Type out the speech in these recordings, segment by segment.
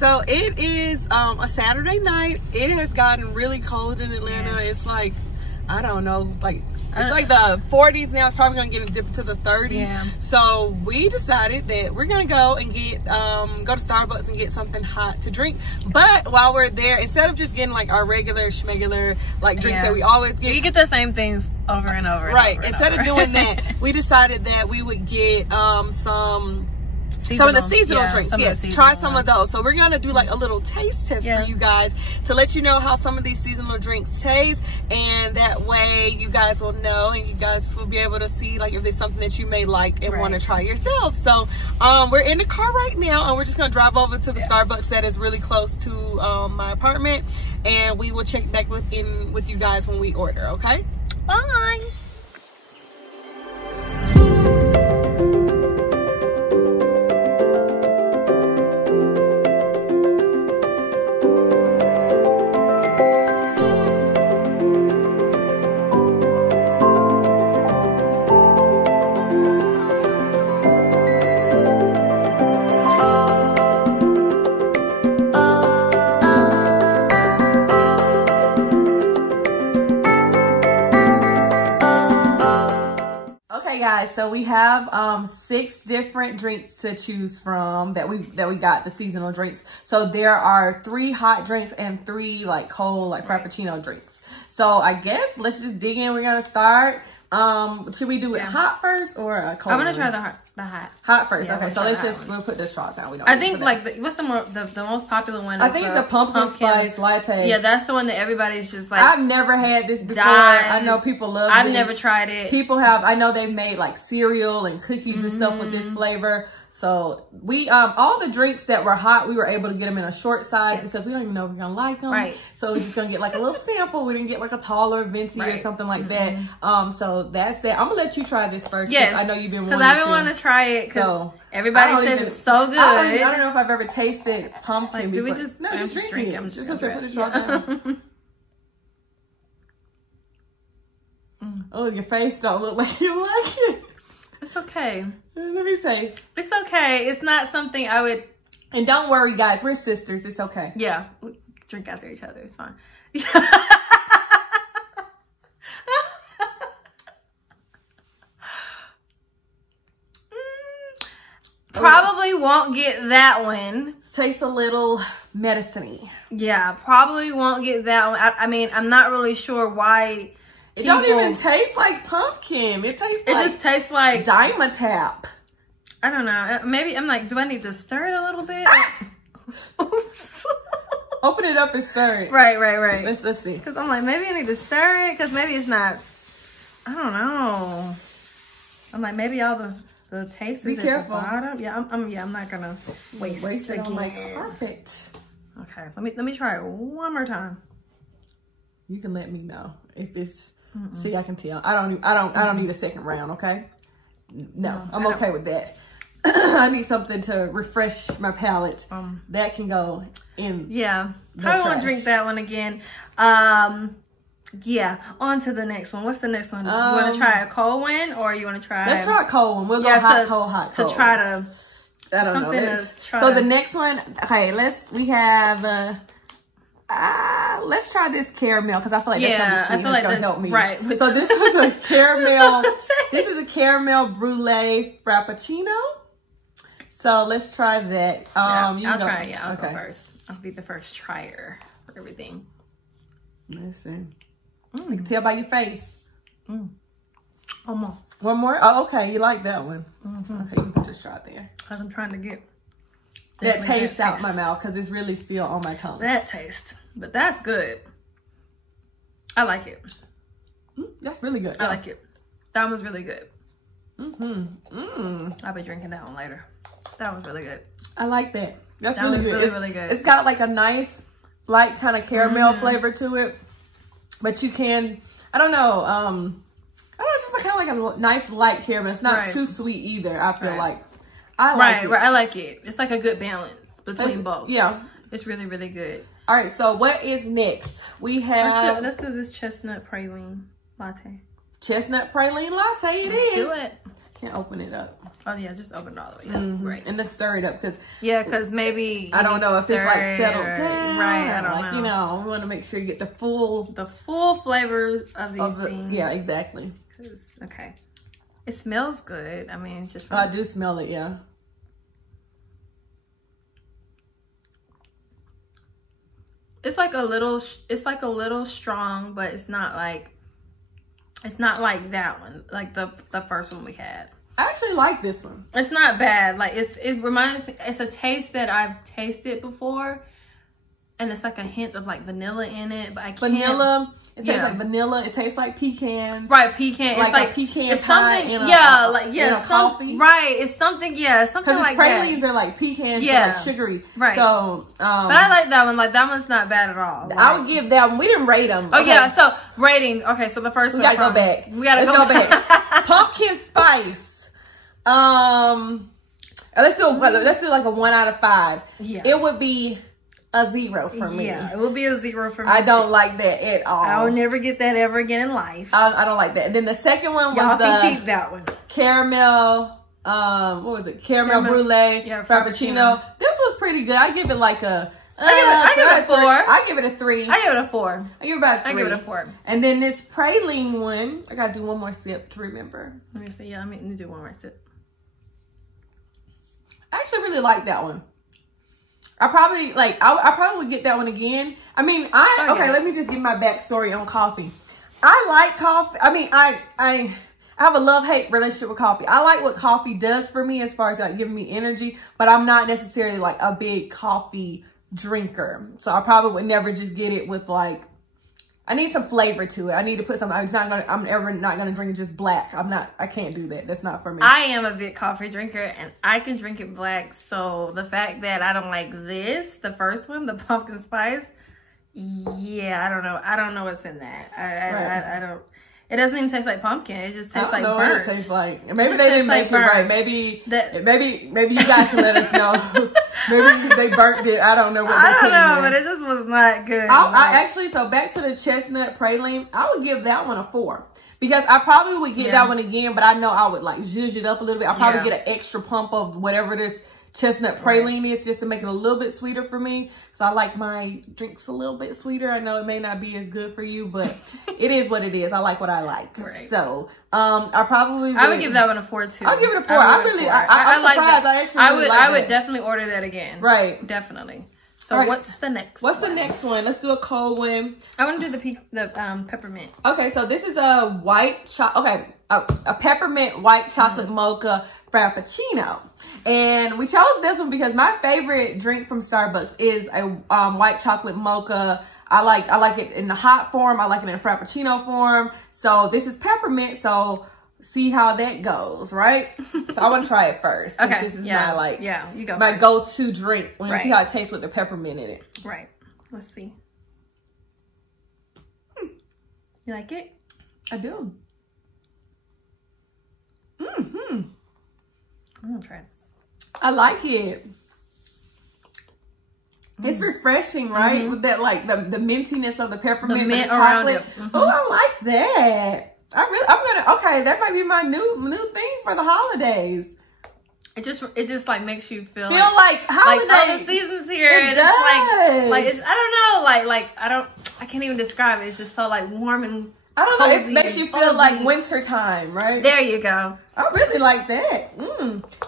So it is a Saturday night. It has gotten really cold in Atlanta. It's like, I don't know, like it's like the 40s now. It's probably gonna get a dip to the 30s. Yeah. So we decided that we're gonna go and get go to Starbucks and get something hot to drink. But while we're there, instead of just getting like our regular schmegular like drinks that we always get, you get the same things over and over. And right. Over and instead over. of doing that, we decided that we would get some of the seasonal drinks. Yes, try some of those. So we're gonna do like a little taste test for you guys to let you know how some of these seasonal drinks taste, and that way you guys will know and you guys will be able to see like if there's something that you may like and want to try yourself. So we're in the car right now and we're just gonna drive over to the Starbucks that is really close to my apartment, and we will check back with you guys when we order. Okay, bye. Guys, so we have 6 different drinks to choose from that we got, the seasonal drinks. So there are 3 hot drinks and 3 like cold like frappuccino drinks. So I guess let's just dig in. We're gonna start. Should we do it hot first or a cold? I'm gonna try the hot. Hot first. Okay, so we'll put the shots out. We don't. I think like what's the most popular one? I think it's a pumpkin spice latte. Yeah, that's the one that everybody's just like. I've never had this before. I know people love. I've never tried it. People have. I know they've made like cereal and cookies and stuff with this flavor. So we all the drinks that were hot, we were able to get them in a short size because we don't even know if we're gonna like them. Right. So we're just gonna get like a little sample. We didn't get like a taller venti or something like that. So that's that. I'm gonna let you try this first. Yes. I know you've been wanting to. Because I've been wanting to try it. So everybody says it's so good. I don't know if I've ever tasted pumpkin. Like, do we just just drink it? I'm just gonna put a shot down. Oh, your face don't look like you like it. It's okay. Let me taste. It's okay. It's not something I would. And don't worry, guys. We're sisters. It's okay. Yeah. We drink after each other. It's fine. Probably won't get that one. Tastes a little medicine-y. Yeah, probably won't get that one. I mean, I'm not really sure why. It don't even taste like pumpkin. It tastes like. It just tastes like Dimetap. I don't know. Maybe I'm like, do I need to stir it a little bit? Open it up and stir it. Right. Let's see. Because I'm like, maybe I need to stir it because maybe it's not. I don't know. I'm like, maybe all the taste is at the bottom. Yeah, I'm not gonna waste it on my carpet. Okay, let me try it one more time. You can let me know if it's. See, I can tell. I don't need a second round. Okay. No, I'm okay with that. I need something to refresh my palate. That can go in. Yeah, probably won't drink that one again. Yeah, on to the next one. What's the next one? You want to try a cold one, or you want to try? Let's try a cold one. We'll go hot, cold. To try to. I don't know. So the next one. Okay, let's try this caramel because I feel like that's gonna be sweet. I feel like that's gonna help me. Right. So this was a caramel. This is a caramel brulee frappuccino. So let's try that. I'll try it. Yeah, I'll go first. I'll be the first trier for everything. Listen, you can tell by your face. One more. One more? Oh, okay. You like that one? Okay, you can just try it there. Because I'm trying to get that taste out my mouth because it's really still on my tongue. That taste. But that's good. I like it. That's really good. I like it. That was really good. I'll be drinking that one later. That was really good. I like that. That's really good. Really good. It's got like a nice, light kind of caramel flavor to it. But you can, I don't know. It's just kind of like a nice light caramel. It's not too sweet either. I feel like. I like it. I like it. It's like a good balance between both. Yeah. It's really, really good. All right, so what is next? We have... Let's do this chestnut praline latte. Chestnut praline latte, it is. Let's do it. Can't open it up. Oh yeah, just open it all the way up. Right. And then stir it up because maybe I don't know if it's like settled down. Right, I don't know. You know, we want to make sure you get the full flavors of these things. Yeah, exactly. Okay. It smells good. I mean, just I do smell it, yeah. It's like a little strong, but it's not like that one, like the first one we had. I actually like this one. It's not bad. Like it reminds me, it's a taste that I've tasted before, and it's like a hint of like vanilla in it, but I can't. Vanilla. It tastes like vanilla. It tastes like pecans. Right, pecan. Like it's like a pecan it's pie something. In Coffee. Right, it's something. Yeah, something like that. Because pralines are like pecans, yeah, like sugary. Right. So, but I like that one. Like that one's not bad at all. Like, I would give that one. We didn't rate them. Oh yeah. So rating. Okay. So the first one. We gotta go back. We gotta go back. Pumpkin spice. Let's do like a 1 out of 5. Yeah. It would be a 0 for me. Yeah, it will be a 0 for me. I don't like that at all. I'll never get that ever again in life. I don't like that. And then the second one was y'all can keep that one. Caramel. What was it? Caramel brulee. Yeah, frappuccino. This was pretty good. I give it like a. I give it a 4. I give it a 3. I give it a 4. I give it about a 3. I give it a 4. And then this praline one, I gotta do one more sip to remember. Let me see. Yeah, I need to do one more sip. I actually really like that one. I probably would get that one again. I mean, let me just give my backstory on coffee. I like coffee. I mean, I have a love-hate relationship with coffee. I like what coffee does for me as far as like giving me energy, but I'm not necessarily like a big coffee drinker. So I probably would never just get it with like, I need some flavor to it. I need to put some, I'm ever not gonna drink it just black. I can't do that. That's not for me. I am a big coffee drinker and I can drink it black. So the fact that I don't like this, the first one, the pumpkin spice, yeah, I don't know what's in that. I don't. It doesn't even taste like pumpkin. It just tastes like burnt. What it tastes like. Maybe they didn't make it right. Maybe you guys can let us know. Maybe they burnt it. I don't know what they put in there. I don't know, but it just was not good. So back to the chestnut praline, I would give that one a 4. Because I probably would get that one again, but I know I would like zhuzh it up a little bit. I'll probably get an extra pump of whatever this chestnut praline is just to make it a little bit sweeter for me. So I like my drinks a little bit sweeter. I know it may not be as good for you, but it is what it is. I like what I like. Right. So I would give that one a 4 too. I'll give it a 4. I'm like surprised. That. I would definitely order that again. Right. Definitely. So what's the next one? What's the next one? Let's do a cold one. I want to do the peppermint. Okay, so this is a a peppermint white chocolate mocha frappuccino. And we chose this one because my favorite drink from Starbucks is a white chocolate mocha. I like it in the hot form. I like it in a frappuccino form. So this is peppermint. So see how that goes, right? So I want to try it first. Okay. This is my you go my first. go-to drink. When you see how it tastes with the peppermint in it. Right. Let's see. You like it? I do. I'm gonna try it. I like it. It's refreshing, right? With that, like the mintiness of the peppermint, the mint and the chocolate. Around it. Oh, I like that. Okay, that might be my new thing for the holidays. It just like makes you feel like holiday. Like all the seasons here. It does. Like it's, I don't know, I can't even describe it. It's just so like warm and I don't know. It makes you feel like winter time, right? There you go. I really like that.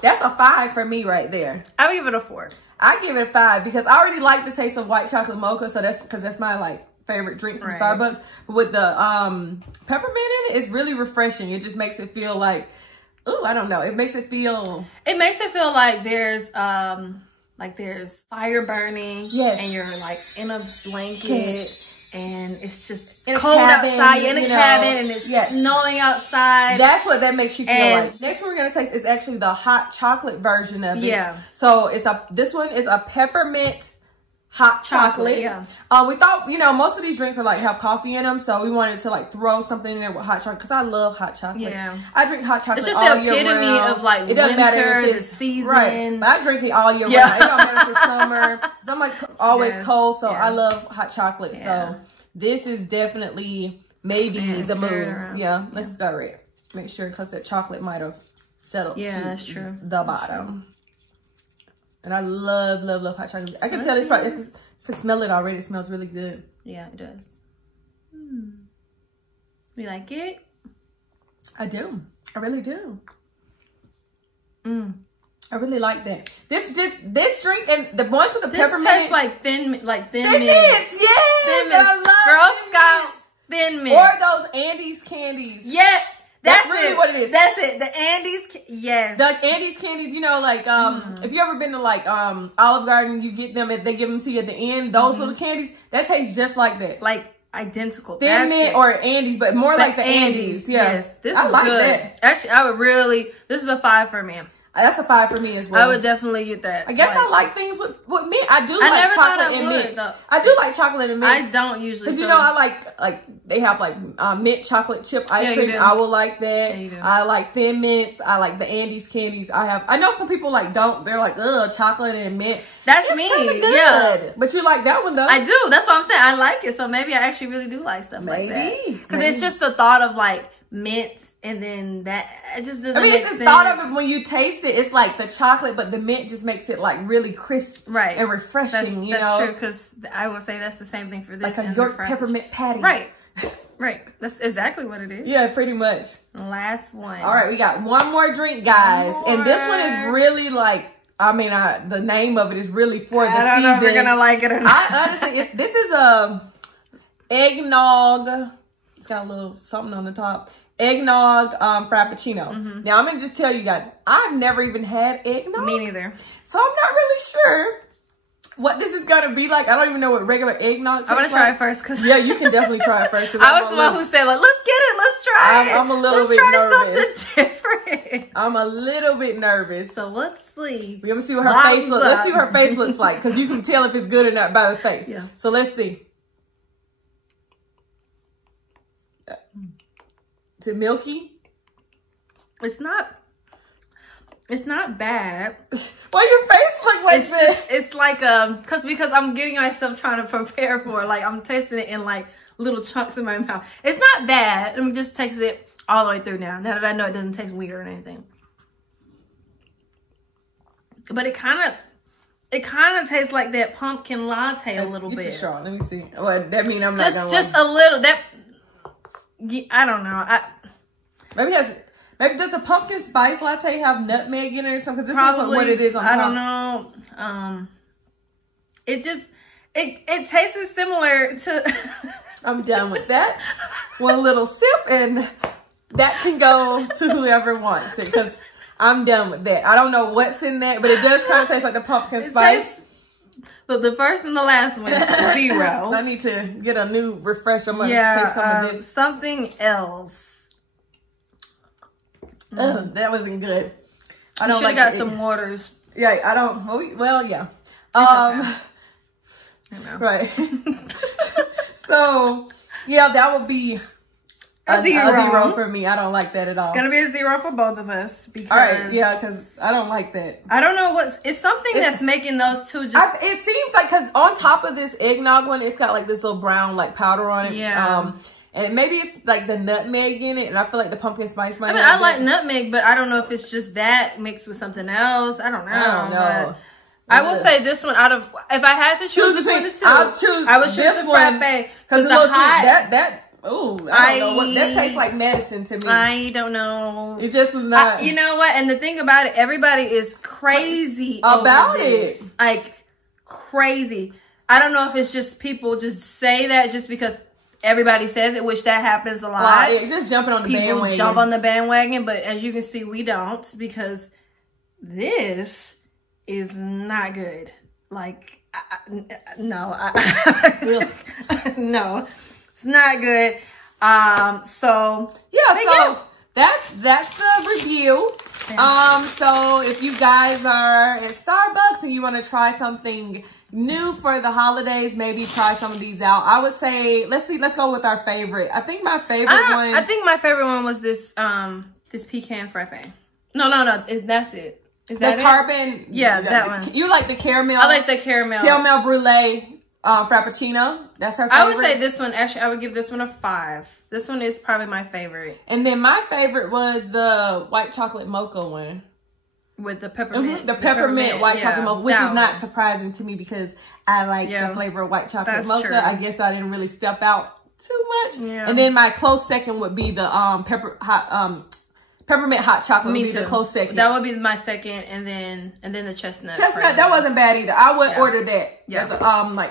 That's a 5 for me right there. I would give it a 4. I give it a 5 because I already like the taste of white chocolate mocha, so that's my like favorite drink from Starbucks. But with the peppermint in it, it's really refreshing. It just makes it feel like, I don't know. It makes it feel like there's fire burning. Yes. And you're like in a blanket. Yes. And it's just cold outside in a cabin and it's snowing outside. That's what that makes you feel like. Next one we're gonna taste is actually the hot chocolate version of it. Yeah. So this one is a peppermint hot chocolate. Yeah. We thought, most of these drinks are like have coffee in them, so we wanted to like throw something in there with hot chocolate because I love hot chocolate. Yeah. I drink hot chocolate all year round. It's just the epitome of like it doesn't matter if it's the season. Right. But I drink it all year round. It don't matter if it's summer. So I'm like always cold, so I love hot chocolate. So this is definitely maybe the move. Yeah. Let's stir it. Make sure because that chocolate might have settled yeah, to that's true. the bottom. And I love, love, love hot chocolate. I can tell this part. I can smell it already. It smells really good. Yeah, it does. You like it? I do. I really do. I really like that. This drink and the ones with the peppermint tastes like thin mints. Yes, thin mints. I love Girl Scout thin mints. Or those Andes candies. Yeah, that's really what it is. That's it. The Andes, yes. The Andes candies, you know, like if you ever been to like Olive Garden, you get them. They give them to you at the end. Those little candies that taste just like that. Like identical. Thin mint or Andes, but more like the Andes. Yeah, yes. This I is like good. that. Actually, I would really. This is a 5 for me. That's a 5 for me as well. I would definitely get that. I guess I like things with mint. I do like chocolate and mint. I do like chocolate and mint. I don't usually. Because, you know, I like they have like mint chocolate chip ice cream. I will like that. Yeah, I like thin mints. I like the Andes candies. I know some people like don't. They're like, ugh, chocolate and mint. That's me. Yeah. But you like that one though. I do. That's what I'm saying. I like it. So maybe I actually really do like stuff like that. Because it's just the thought of like mint. And then that, it just doesn't make sense. It's the thought of it when you taste it, it's like the chocolate, but the mint just makes it like really crisp and refreshing, you know? That's true, because I would say that's the same thing for this. Like a York peppermint patty. Right. Right. That's exactly what it is. Yeah, pretty much. Last one. All right, we got one more drink, guys. And this one is really like, I mean, the name of it is really for the season. I don't know if you're going to like it or not. Honestly, this is a eggnog. It's got a little something on the top. Eggnog frappuccino. Now I'm gonna just tell you guys, I've never even had eggnog. Me neither. So I'm not really sure what this is gonna be like. I don't even know what regular eggnog tastes like. I'm gonna try it first, cause yeah, you can definitely try it first. I was the one who said like, let's get it, let's try it. I'm a little bit nervous. Something different. I'm a little bit nervous. So let's see. We're gonna see what her face looks. Let's see what her face looks like, because you can tell if it's good or not by the face. Yeah. So let's see. Is it milky? It's not bad. Why your face look like this? It's like because I'm getting myself trying to prepare for it. Like I'm tasting it in like little chunks in my mouth. It's not bad. Let me just taste it all the way through now. Now that I know it doesn't taste weird or anything. But it kind of tastes like that pumpkin latte a little bit. Straw. Let me see. Well, that means I'm not gonna just a little. I don't know. Maybe does the pumpkin spice latte have nutmeg in it or something? Because this is what it is on top. I don't know. It tastes similar to. I'm done with that. One little sip and that can go to whoever wants it, because I'm done with that. I don't know what's in that, but it does kind of taste like the pumpkin spice. So the first and the last one is 0. I need to get a new refresh. I'm gonna taste some of this. Something else. That wasn't good. I don't like got some waters. Yeah, I don't. Well, yeah. Okay. Right. So yeah, that would be a 0 for me. I don't like that at all. It's gonna be a 0 for both of us. Because all right, yeah, because I don't like that. I don't know it's something that's making those two just. It seems like, because on top of this eggnog one, it's got like this little brown like powder on it. Yeah. And maybe it's like the nutmeg in it, and I feel like the pumpkin spice might. I mean, I like nutmeg, but I don't know if it's just that mixed with something else. I don't know. I will say this one out of, if I had to choose between the two, I would choose the frappe. Because the hot, oh, I don't know what that tastes like. Medicine to me. I don't know. It just was not. You know what? And the thing about it, everybody is crazy about it. Like crazy. I don't know if it's just people just say that just because everybody says it, which that happens a lot. It's just jumping on the bandwagon. People jump on the bandwagon, but as you can see, we don't, because this is not good. Like, no, no, it's not good. So yeah, so that's the review. So if you guys are at Starbucks and you want to try something new for the holidays, maybe try some of these out. I would say let's go with our favorite. I think my favorite one was this this pecan frappe. No, that's it. Is that the carbon? Yeah, that one. You like the caramel? I like the caramel Brulee frappuccino. That's her favorite. I would say this one. Actually, I would give this one a 5. This one is probably my favorite. And then my favorite was the white chocolate mocha one. With the peppermint. The peppermint white chocolate mocha, which is not surprising to me because I like the flavor of white chocolate mocha. True. I guess I didn't really step out too much. Yeah. And then my close second would be the peppermint hot chocolate. Me would be the close second. That would be my second, and then the chestnut. Chestnut, that wasn't bad either. I would order that. Yeah.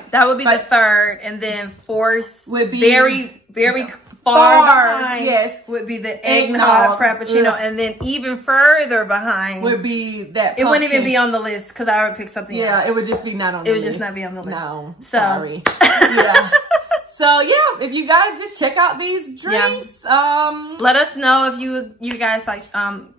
That would be the third, and then fourth would be very far behind. Yes, would be the eggnog frappuccino, and then even further behind would be that. It wouldn't even be on the list because I would pick something else. Yeah, it would just be not on the list. It would just not be on the list. No, sorry. Yeah. So yeah, if you guys just check out these drinks, let us know if you guys like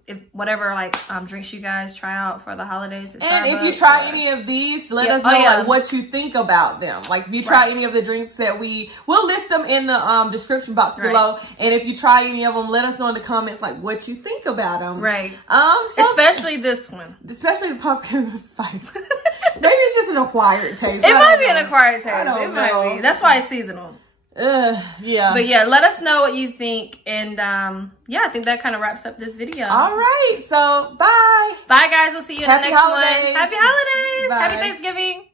if whatever drinks you guys try out for the holidays. And if you try any of these, let us know like what you think about them. Like if you try any of the drinks that we'll list them in the description box below. And if you try any of them, let us know in the comments like what you think about them. Right. So, especially this one. Especially the pumpkin spice. Maybe it's just an acquired taste. It might be an acquired taste. It might be. That's why it's seasonal. Yeah. But yeah, let us know what you think. And yeah, I think that kind of wraps up this video. All right. So bye. Bye guys. We'll see you in the next one. Happy holidays. Happy holidays. Bye. Happy Thanksgiving.